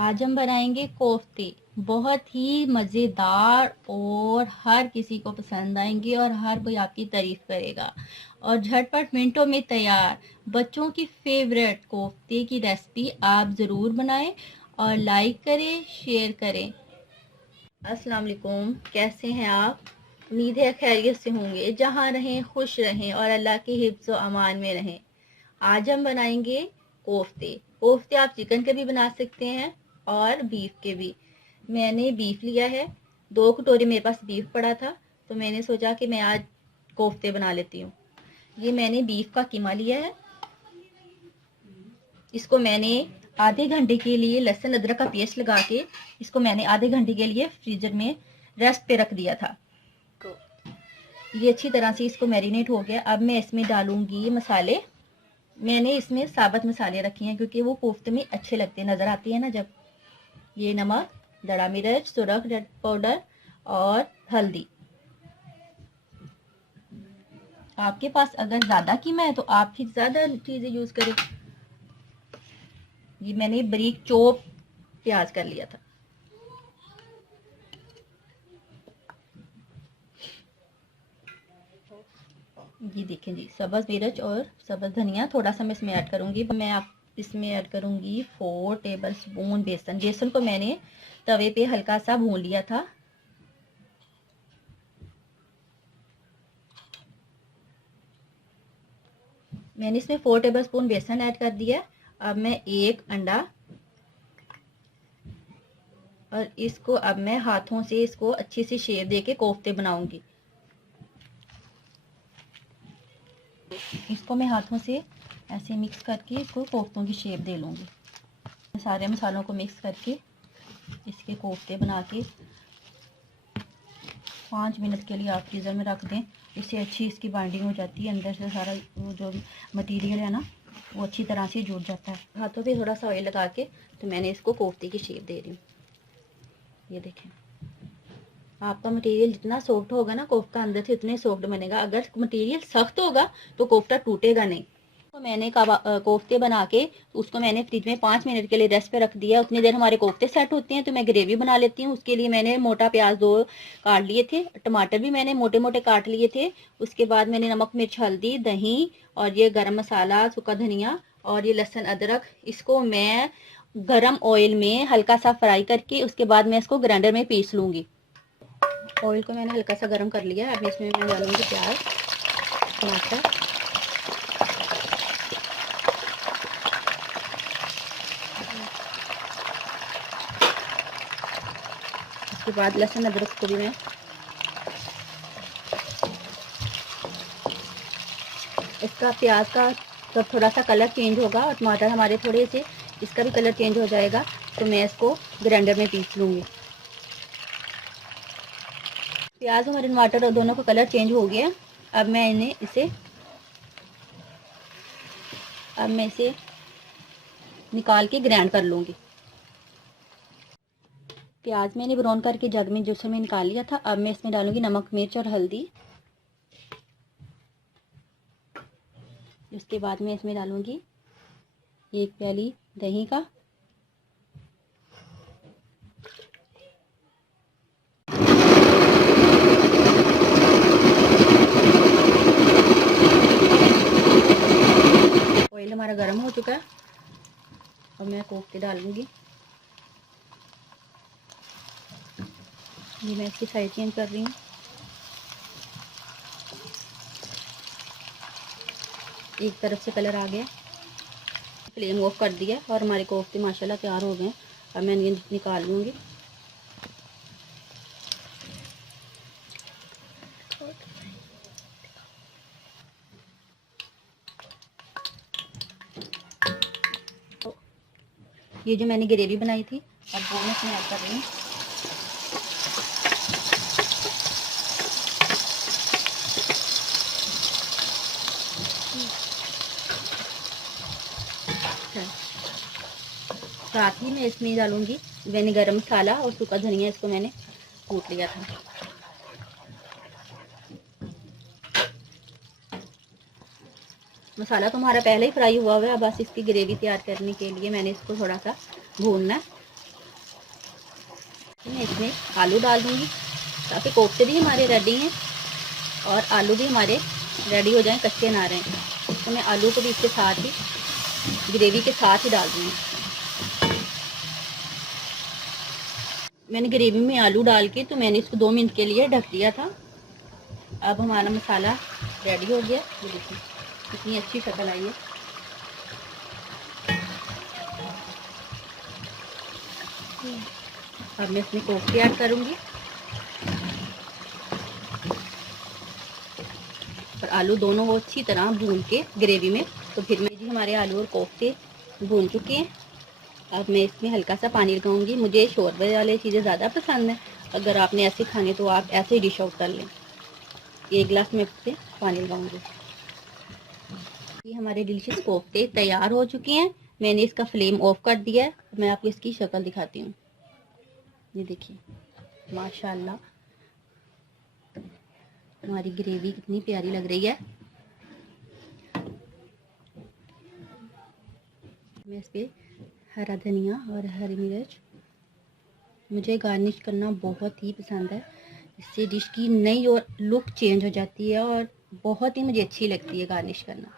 आज हम बनाएंगे कोफ्ते। बहुत ही मज़ेदार और हर किसी को पसंद आएंगे और हर कोई आपकी तारीफ करेगा और झटपट मिनटों में तैयार बच्चों की फेवरेट कोफ्ते की रेसिपी आप ज़रूर बनाएं और लाइक करें, शेयर करें। अस्सलाम वालेकुम, कैसे हैं आप? उम्मीद है खैरियत से होंगे। जहाँ रहें खुश रहें और अल्लाह के हिफ्ज़ व अमान में रहें। आज हम बनाएंगे कोफ्ते। कोफ्ते आप चिकन के भी बना सकते हैं और बीफ के भी। मैंने बीफ लिया है, 2 कटोरे मेरे पास बीफ पड़ा था, तो मैंने सोचा कि मैं आज कोफ्ते बना लेती हूँ। ये मैंने बीफ का कीमा लिया है। इसको मैंने आधे घंटे के लिए लहसुन अदरक का पेस्ट लगा के इसको मैंने आधे घंटे के लिए फ्रीजर में रेस्ट पे रख दिया था। तो ये अच्छी तरह से इसको मैरिनेट हो गया। अब मैं इसमें डालूंगी मसाले। मैंने इसमें साबुत मसाले रखे हैं क्योंकि वो कोफ्ते में अच्छे लगते नज़र आती है ना जब। ये नमक, दड़ा मिर्च, सुरख रेड पाउडर और हल्दी। आपके पास अगर ज़्यादा कीमा है तो आप फिर ज़्यादा चीज़ें यूज़ करें। ये मैंने बारीक चॉप प्याज कर लिया था। ये देखें जी, सब्ज़ मिर्च और सब्ज़ धनिया थोड़ा सा मैं इसमें ऐड करूँगी। मैं आप इसमें ऐड करूँगी 4 टेबल स्पून बेसन। बेसन को मैंने तवे पे हल्का सा भून लिया था। मैंने इसमें 4 टेबल स्पून बेसन ऐड कर दिया। अब मैं 1 अंडा और इसको अब मैं हाथों से इसको अच्छी सी शेप देके कोफ्ते बनाऊंगी। इसको मैं हाथों से ऐसे मिक्स करके इसको कोफ्तों की शेप दे लूँगी। सारे मसालों को मिक्स करके इसके कोफ्ते बना के 5 मिनट के लिए आप फ्रीज़र में रख दें। इससे अच्छी इसकी बाइंडिंग हो जाती है। अंदर से सारा वो जो मटेरियल है ना वो अच्छी तरह से जुड़ जाता है। हाथों पे थोड़ा सा ऑयल लगा के तो मैंने इसको कोफ्ते की शेप दे रही हूँ। ये देखें, आपका मटेरियल जितना सॉफ्ट होगा ना कोफ्ता अंदर से उतने सॉफ्ट बनेगा। अगर मटेरियल सख्त होगा तो कोफ्ता टूटेगा नहीं। तो मैंने कोफ्ते बना के उसको मैंने फ्रिज में 5 मिनट के लिए रेस्ट पे रख दिया। उतनी देर हमारे कोफ्ते सेट होते हैं तो मैं ग्रेवी बना लेती हूँ। उसके लिए मैंने मोटा प्याज 2 काट लिए थे, टमाटर भी मैंने मोटे मोटे काट लिए थे। उसके बाद मैंने नमक मिर्च हल्दी दही और ये गरम मसाला सूखा धनिया और ये लहसुन अदरक, इसको मैं गरम ऑयल में हल्का सा फ्राई करके उसके बाद मैं इसको ग्राइंडर में पीस लूँगी। ऑयल को मैंने हल्का सा गर्म कर लिया। अब इसमें मैं डालूँगी प्याज, टमाटर, उसके बाद लहसुन अदरक को भी मैं इसका प्याज का जब थोड़ा सा कलर चेंज होगा और टमाटर हमारे थोड़े से इसका भी कलर चेंज हो जाएगा तो मैं इसको ग्राइंडर में पीस लूँगी। प्याज और टमाटर दोनों का कलर चेंज हो गया। अब मैं इसे निकाल के ग्राइंड कर लूँगी। प्याज मैंने ब्राउन करके जग में जूसर में निकाल लिया था। अब मैं इसमें डालूँगी नमक मिर्च और हल्दी। उसके बाद मैं इसमें डालूँगी 1 प्याली दही का, ऑयल हमारा गर्म हो चुका है। अब मैं कोफ्ते डालूँगी। ये मैं इसकी साइड चेंज कर रही हूँ। एक तरफ से कलर आ गया, फ्लेम ऑफ कर दिया और हमारे कोफ्ते माशाल्लाह तैयार हो गए। अब मैं ये निकाल लूँगी। ये जो मैंने ग्रेवी बनाई थी अब वो मैं इसमें ऐड कर रही हूँ। साथ ही मैं इसमें डालूंगी मैंने गरम मसाला और सूखा धनिया, इसको मैंने कूट लिया था। मसाला तो हमारा पहले ही फ्राई हुआ हुआ है। बस इसकी ग्रेवी तैयार करने के लिए मैंने इसको थोड़ा सा भूनना है। मैं इसमें आलू डाल दूँगी ताकि कोफ्ते भी हमारे रेडी हैं और आलू भी हमारे रेडी हो जाएं, कच्चे ना रहें। तो मैं आलू को भी इसके साथ ही, ग्रेवी के साथ ही डाल दूँगी। मैंने ग्रेवी में आलू डाल के तो मैंने इसको 2 मिनट के लिए ढक दिया था। अब हमारा मसाला रेडी हो गया। ये देखिए कितनी अच्छी शक्ल आई है। अब मैं इसमें कोफ्ते ऐड करूँगी और आलू दोनों को अच्छी तरह भून के ग्रेवी में। तो फिर मैं जी हमारे आलू और कोफ्ते भून चुके हैं। अब मैं इसमें हल्का सा पानी लगाऊंगी। मुझे शोरबे वाले चीज़ें ज़्यादा पसंद हैं। अगर आपने ऐसे खाने तो आप ऐसे ही डिश आउट कर लें। 1 गिलास में इससे पानी लगाऊंगी। ये हमारे डिलीशियस कोफ्ते तैयार हो चुके हैं। मैंने इसका फ्लेम ऑफ कर दिया है। मैं आपको इसकी शक्ल दिखाती हूँ। ये देखिए माशाल्लाह हमारी ग्रेवी कितनी प्यारी लग रही है। मैं इस पर हरा धनिया और हरी मिर्च, मुझे गार्निश करना बहुत ही पसंद है। इससे डिश की नई और लुक चेंज हो जाती है और बहुत ही मुझे अच्छी लगती है गार्निश करना।